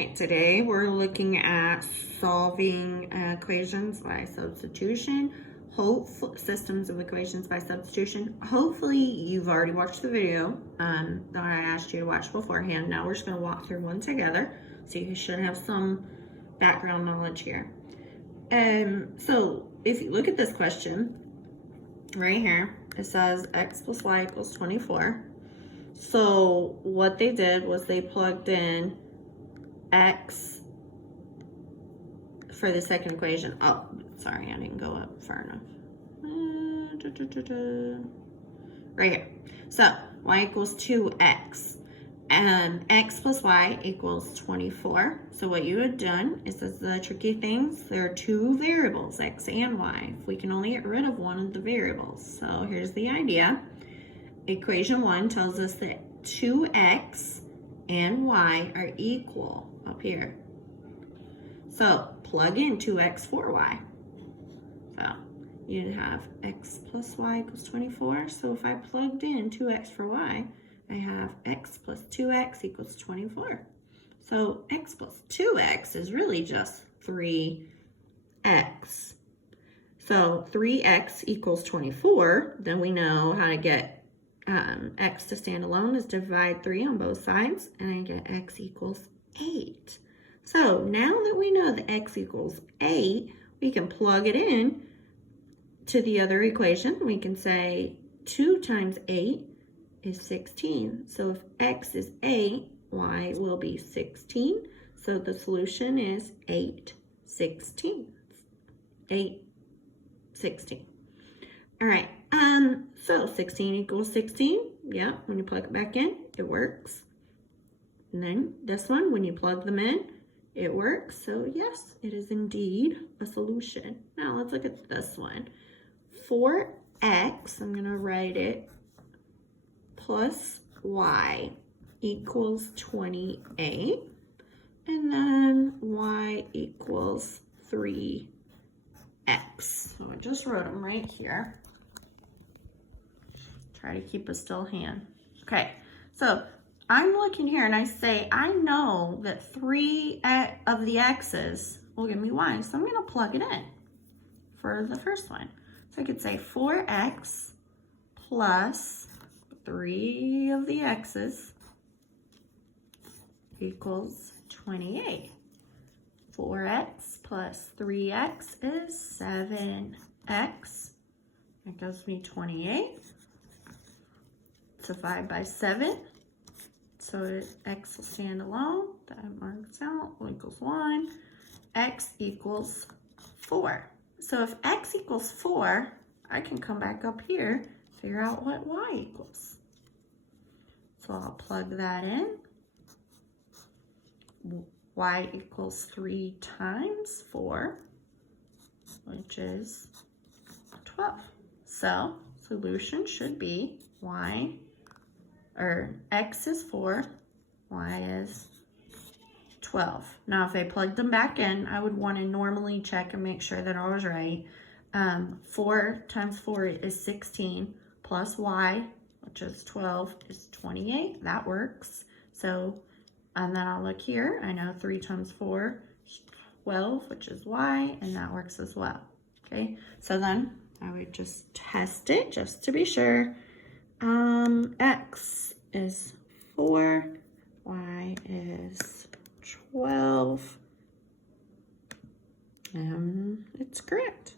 right, today we're looking at solving equations by substitution, systems of equations by substitution. Hopefully you've already watched the video that I asked you to watch beforehand. Now we're just going to walk through one together, so you should have some background knowledge here. So if you look at this question right here, it says x plus y equals 24. So what they did was they plugged in x for the second equation. Oh, sorry, I didn't go up far enough. Right here. So y equals 2x. And x plus y equals 24. So what you had done is the tricky things. There are two variables, x and y. We can only get rid of one of the variables. So here's the idea. Equation 1 tells us that 2x and y are equal up here. So plug in 2x for y. So you'd have x plus y equals 24. So if I plugged in 2x for y, I have x plus 2x equals 24. So x plus 2x is really just 3x. So 3x equals 24. Then we know how to get x to stand alone is divide 3 on both sides, and I get x equals 8. So now that we know that x equals 8, we can plug it in to the other equation. We can say 2 times 8 is 16. So if x is 8, y will be 16. So the solution is 8 16. 8 16. All right. So 16 equals 16. Yeah, when you plug it back in, it works. And then this one, when you plug them in, it works. So yes, it is indeed a solution. Now let's look at this one. 4x, I'm gonna write it, plus y equals 28. And then y equals 3x. So I just wrote them right here. Try to keep a still hand. Okay, so I'm looking here and I say, I know that 3 of the x's will give me y. So I'm gonna plug it in for the first one. So I could say 4x plus 3 of the x's equals 28. 4x plus 3x is 7x. That gives me 28. Divide by 7. So x will stand alone. That marks out. Y equals 1. X equals 4. So if x equals 4, I can come back up here, figure out what y equals. So I'll plug that in. Y equals 3 times 4, which is 12. So solution should be x is 4, y is 12. Now if I plugged them back in, I would want to normally check and make sure that I was right. 4 times 4 is 16, plus y, which is 12, is 28. That works. So, and then I'll look here. I know 3 times 4 is 12, which is y, and that works as well. Okay, so then I would just test it just to be sure. X is 4, y is 12, and it's correct.